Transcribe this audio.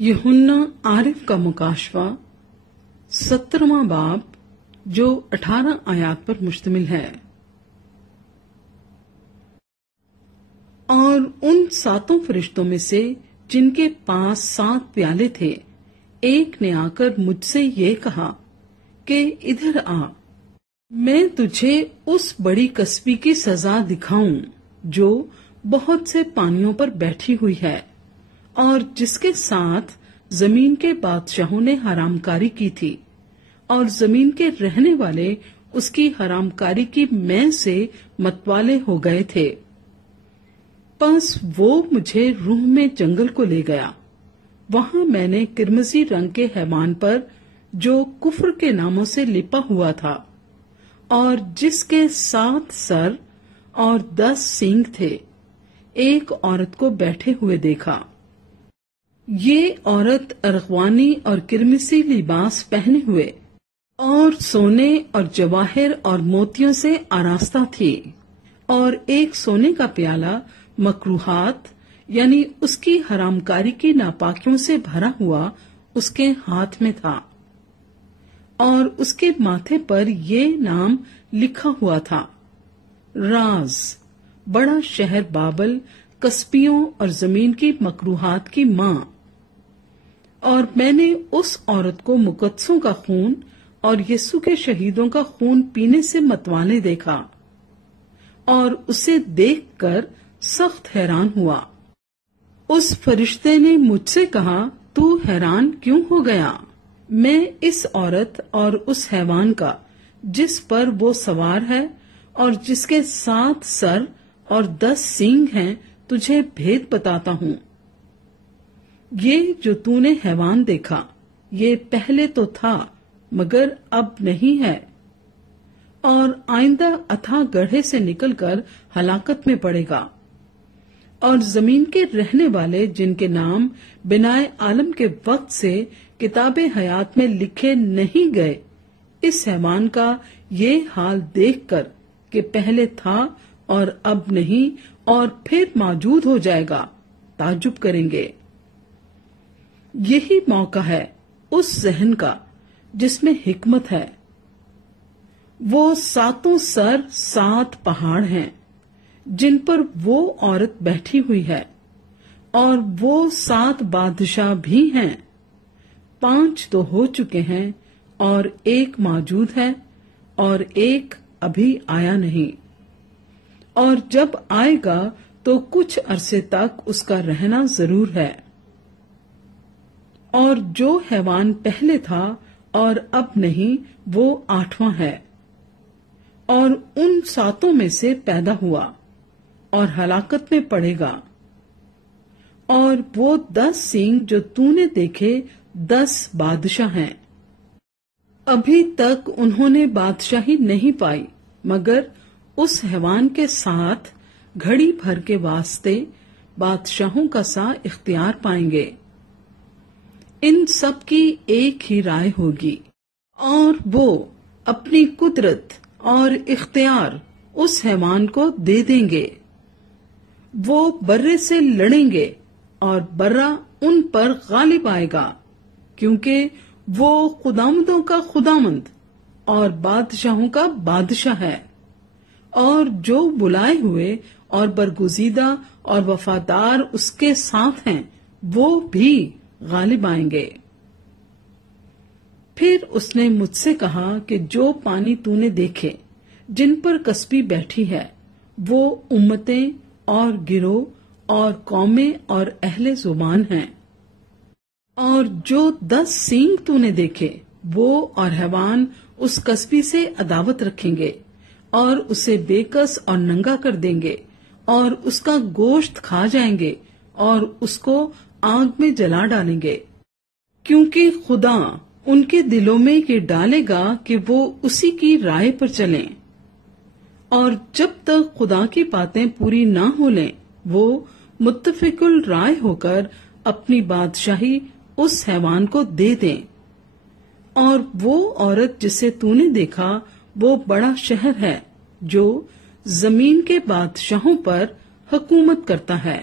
यूहन्ना आरिफ का मुकाशवा 17वां बाब जो 18 आयात पर मुश्तमिल है। और उन 7 फरिश्तों में से जिनके पास 7 प्याले थे, एक ने आकर मुझसे ये कहा कि इधर आ, मैं तुझे उस बड़ी कसबी की सजा दिखाऊं जो बहुत से पानियों पर बैठी हुई है और जिसके साथ जमीन के बादशाहों ने हरामकारी की थी और जमीन के रहने वाले उसकी हरामकारी की मैं से मतवाले हो गए थे। बस वो मुझे रूह में जंगल को ले गया। वहां मैंने किरमजी रंग के हैवान पर जो कुफ्र के नामों से लिपा हुआ था और जिसके 7 सर और 10 सींग थे, एक औरत को बैठे हुए देखा। ये औरत अरगवानी और किरमिसी लिबास पहने हुए और सोने और जवाहिर और मोतियों से आरास्ता थी और एक सोने का प्याला मकरूहात यानी उसकी हरामकारी की नापाकियों से भरा हुआ उसके हाथ में था और उसके माथे पर ये नाम लिखा हुआ था, राज, बड़ा शहर बाबल, कस्बियों और जमीन की मकरूहात की मां। और मैंने उस औरत को मुकद्दसों का खून और यीशु के शहीदों का खून पीने से मतवाले देखा और उसे देखकर सख्त हैरान हुआ। उस फरिश्ते ने मुझसे कहा, तू हैरान क्यों हो गया? मैं इस औरत और उस हैवान का जिस पर वो सवार है और जिसके 7 सर और 10 सींग हैं, तुझे भेद बताता हूँ। ये जो तूने हैवान देखा, ये पहले तो था मगर अब नहीं है और आइंदा अथाह गड्ढे से निकलकर हलाकत में पड़ेगा। और जमीन के रहने वाले जिनके नाम बिनाए आलम के वक्त से किताबे हयात में लिखे नहीं गए, इस हैवान का ये हाल देखकर कि पहले था और अब नहीं और फिर मौजूद हो जाएगा, ताज्जुब करेंगे। यही मौका है उस ज़हन का जिसमें हिकमत है। वो 7 सर 7 पहाड़ हैं जिन पर वो औरत बैठी हुई है और वो 7 बादशाह भी हैं। 5 तो हो चुके हैं और एक मौजूद है और एक अभी आया नहीं, और जब आएगा तो कुछ अरसे तक उसका रहना जरूर है। और जो हैवान पहले था और अब नहीं, वो 8वां है और उन 7 में से पैदा हुआ और हलाकत में पड़ेगा। और वो 10 सींग जो तूने देखे 10 बादशाह हैं। अभी तक उन्होंने बादशाही नहीं पाई मगर उस हैवान के साथ घड़ी भर के वास्ते बादशाहों का सा इख्तियार पाएंगे। इन सब की एक ही राय होगी और वो अपनी कुदरत और इख्तियार उस हैवान को दे देंगे। वो बर्रे से लड़ेंगे और बर्रा उन पर गालिब आएगा, क्योंकि वो खुदामंदों का खुदामंद और बादशाहों का बादशाह है। और जो बुलाए हुए और बरगुजीदा और वफादार उसके साथ हैं, वो भी गालिब आएंगे। फिर उसने मुझसे कहा कि जो पानी तूने देखे जिन पर कस्बी बैठी है, वो उम्मतें और गिरोह और कौमें और अहले जुबान हैं। और जो 10 सींग तूने देखे, वो और हैवान उस कस्बी से अदावत रखेंगे और उसे बेकस और नंगा कर देंगे और उसका गोश्त खा जाएंगे और उसको आग में जला डालेंगे, क्योंकि खुदा उनके दिलों में ये डालेगा कि वो उसी की राय पर चलें। और जब तक खुदा की बातें पूरी ना हो लें, वो मुत्तफिकुल राय होकर अपनी बादशाही उस हैवान को दे दें। और वो औरत जिसे तूने देखा, वो बड़ा शहर है जो जमीन के बादशाहों पर हुकूमत करता है।